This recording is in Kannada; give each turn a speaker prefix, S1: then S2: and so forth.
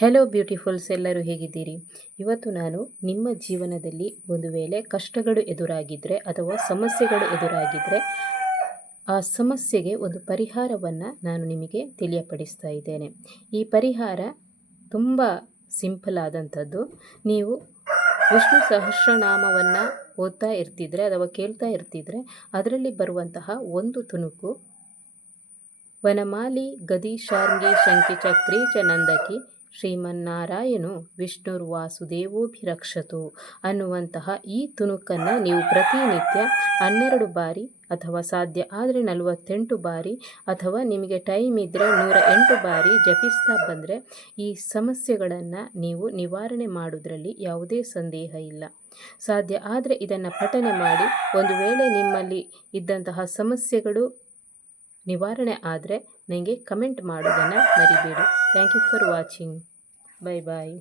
S1: ಹೆಲೋ ಬ್ಯೂಟಿಫುಲ್ಸ್ ಎಲ್ಲರೂ ಹೇಗಿದ್ದೀರಿ? ಇವತ್ತು ನಾನು ನಿಮ್ಮ ಜೀವನದಲ್ಲಿ ಒಂದು ವೇಳೆ ಕಷ್ಟಗಳು ಎದುರಾಗಿದ್ದರೆ ಅಥವಾ ಸಮಸ್ಯೆಗಳು ಎದುರಾಗಿದ್ದರೆ ಆ ಸಮಸ್ಯೆಗೆ ಒಂದು ಪರಿಹಾರವನ್ನು ನಾನು ನಿಮಗೆ ತಿಳಿಯಪಡಿಸ್ತಾ ಇದ್ದೇನೆ. ಈ ಪರಿಹಾರ ತುಂಬ ಸಿಂಪಲ್ ಆದಂಥದ್ದು. ನೀವು ವಿಷ್ಣು ಸಹಸ್ರನಾಮವನ್ನು ಓದ್ತಾ ಇರ್ತಿದ್ರೆ ಅಥವಾ ಕೇಳ್ತಾ ಇರ್ತಿದ್ರೆ ಅದರಲ್ಲಿ ಬರುವಂತಹ ಒಂದು ತುಣುಕು, ವನಮಾಲಿ ಗದಿ ಶಾರ್ಂಗಿ ಶಂಕಿ ಚಕ್ರಿ ನಂದಕಿ ಶ್ರೀಮನ್ನಾರಾಯಣು ವಿಷ್ಣುರ್ ವಾಸುದೇವೋಭಿರಕ್ಷತು ಅನ್ನುವಂತಹ ಈ ತುಣುಕನ್ನು ನೀವು ಪ್ರತಿನಿತ್ಯ ಹನ್ನೆರಡು ಬಾರಿ ಅಥವಾ ಸಾಧ್ಯ ಆದರೆ ನಲವತ್ತೆಂಟು ಬಾರಿ ಅಥವಾ ನಿಮಗೆ ಟೈಮ್ ಇದ್ದರೆ ನೂರ ಎಂಟು ಬಾರಿ ಜಪಿಸ್ತಾ ಬಂದರೆ ಈ ಸಮಸ್ಯೆಗಳನ್ನು ನೀವು ನಿವಾರಣೆ ಮಾಡೋದ್ರಲ್ಲಿ ಯಾವುದೇ ಸಂದೇಹ ಇಲ್ಲ. ಸಾಧ್ಯ ಆದರೆ ಇದನ್ನು ಪಠನೆ ಮಾಡಿ ಒಂದು ವೇಳೆ ನಿಮ್ಮಲ್ಲಿ ಇದ್ದಂತಹ ಸಮಸ್ಯೆಗಳು ನಿವಾರಣೆ ಆದರೆ ನನಗೆ ಕಮೆಂಟ್ ಮಾಡೋದನ್ನು ಮರಿಬೇಡಿ. Thank you for watching bye bye